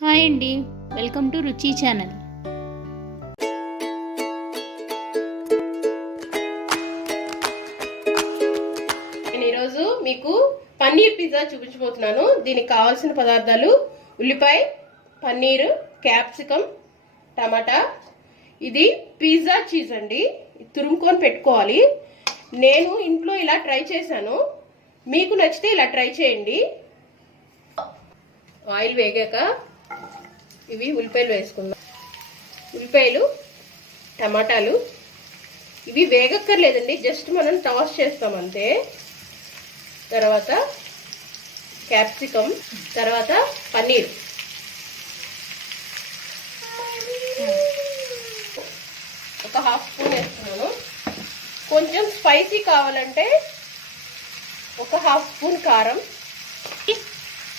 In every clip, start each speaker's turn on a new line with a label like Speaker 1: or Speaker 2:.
Speaker 1: Hi అండి. Welcome to Ruchi channel.
Speaker 2: నేను ఈరోజు మీకు పన్నీర్ పిజ్జా చూపించబోతున్నాను. దీనికి కావాల్సిన పదార్థాలు ఉల్లిపాయ పన్నీర్ క్యాప్సికమ్ టమాటా. ఇది పిజ్జా చీజ్ అండి. తురుముకొని పెట్టుకోవాలి. నేను ఇంట్లో ఇలా ట్రై చేశాను. మీకు నచ్చితే ఇలా ట్రై చేయండి. ఆయిల్ వేగాక ఇవి ఉల్లిపాయలు వేసుకుందాం. ఉల్లిపాయలు టమాటాలు ఇవి వేగక్కర్లేదండి జస్ట్ మనం టాస్ చేస్తాం అంతే. తర్వాత క్యాప్సికమ్ తర్వాత పన్నీర్. ఒక హాఫ్ స్పూన్ వేస్తున్నాను. కొంచెం స్పైసీ కావాలంటే ఒక హాఫ్ స్పూన్ కారం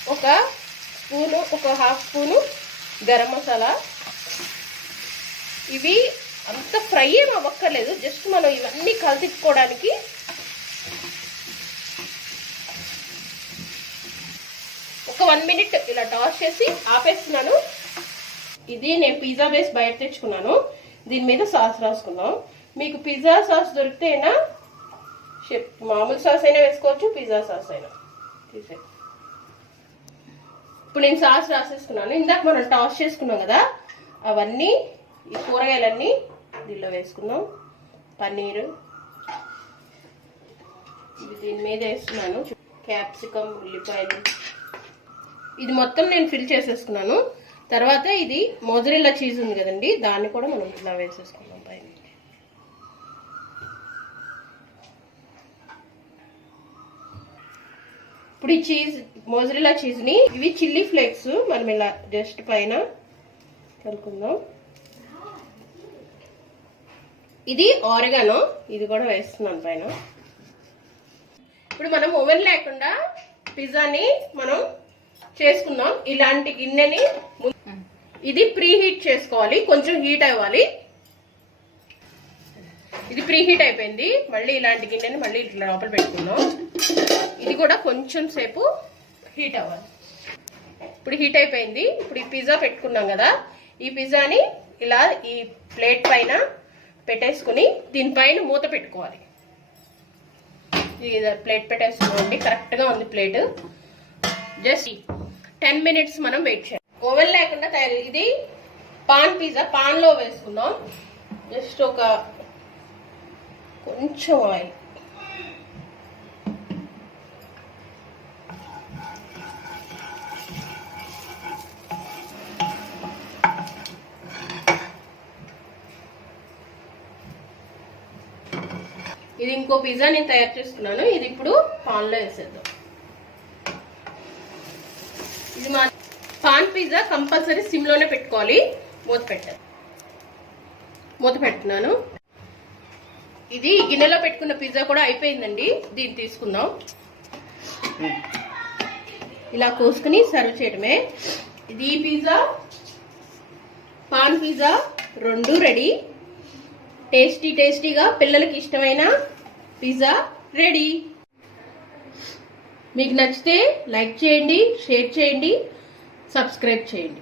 Speaker 2: ఒక స్పూను ఒక హాఫ్ స్పూను గరం మసాలా. ఇవి అంత ఫ్రై ఏం అవ్వక్కర్లేదు జస్ట్ మనం ఇవన్నీ కలిదిప్పుకోవడానికి ఒక వన్ మినిట్ ఇలా టాస్ చేసి ఆపేస్తున్నాను. ఇది నేను పిజ్జా బేస్ బయట తెచ్చుకున్నాను. దీని మీద సాస్ రాసుకున్నాం మీకు పిజ్జా సాస్ దొరికితేనా షెప్ మామూలు సాస్ అయినా వేసుకోవచ్చు పిజ్జా సాస్ అయినా. తీసే ఇప్పుడు నేను సాస్ రాసేసుకున్నాను. ఇందాక మనం టాస్ చేసుకున్నాం కదా అవన్నీ ఈ కూరగాయలన్నీ దీనిలో వేసుకున్నాం పన్నీరు. ఇది దీని మీద వేస్తున్నాను. క్యాప్సికమ్ ఉల్లిపాయలు. ఇది మొత్తం నేను ఫిల్ చేసేసుకున్నాను. తర్వాత ఇది మోజరిల్లా చీజ్ ఉంది కదండి దాన్ని కూడా మనం ఇలా వేసేసుకున్నాం పైన. ఇప్పుడు ఈ చీజ్ మోజరిలా చీజ్ని ఇవి చిల్లీ ఫ్లేక్స్ మనం ఇలా జస్ట్ పైన కలుపుకుందాం. ఇది ఆరిగానో ఇది కూడా వేస్తున్నాను పైన. ఇప్పుడు మనం ఓవెన్ లేకుండా పిజ్జాని మనం చేసుకుందాం. ఇలాంటి గిన్నెని ఇది ప్రీ హీట్ చేసుకోవాలి. కొంచెం హీట్ అవ్వాలి. ఇది ప్రీ హీట్ అయిపోయింది. మళ్ళీ ఇలాంటి గిన్నెని మళ్ళీ ఇట్లా లోపల పెట్టుకుందాం. ఇది కూడా కొంచెం సేపు హీట్ అవ్వాలి. ఇప్పుడు హీట్ అయిపోయింది. ఇప్పుడు ఈ పిజ్జా పెట్టుకున్నాం కదా. ఈ పిజ్జాని ఇలా ఈ ప్లేట్ పైన పెట్టేసుకుని దీనిపైన మూత పెట్టుకోవాలి. ఇది ప్లేట్ పెట్టేసుకోండి కరెక్ట్గా ఉంది ప్లేట్. జస్ట్ టెన్ మినిట్స్ మనం వెయిట్ చేయాలి. ఓవెన్ లేకుండా తయారు ఇది పాన్ పిజ్జా. పాన్లో వేసుకుందాం. జస్ట్ ఒక కొంచెం ఆయిల్. ఇది ఇంకో పిజ్జా నేను తయారు చేసుకున్నాను. ఇది ఇప్పుడు పాన్లో వేసేద్దాం. ఇది మా పాన్ పిజ్జా కంపల్సరీ సిమ్లోనే పెట్టుకోవాలి. మూత పెట్టాను మూత పెడుతున్నాను. ఇది గిన్నెలో పెట్టుకున్న పిజ్జా కూడా అయిపోయిందండి. దీన్ని తీసుకుందాం. ఇలా కోసుకుని సర్వ్ చేయడమే. ఇది పిజ్జా పాన్ పిజ్జా రెండు రెడీ టేస్టీ టేస్టీగా పిల్లలకి ఇష్టమైన పిజ్జా రెడీ. మీకు నచ్చితే లైక్ చేయండి షేర్ చేయండి సబ్స్క్రైబ్ చేయండి.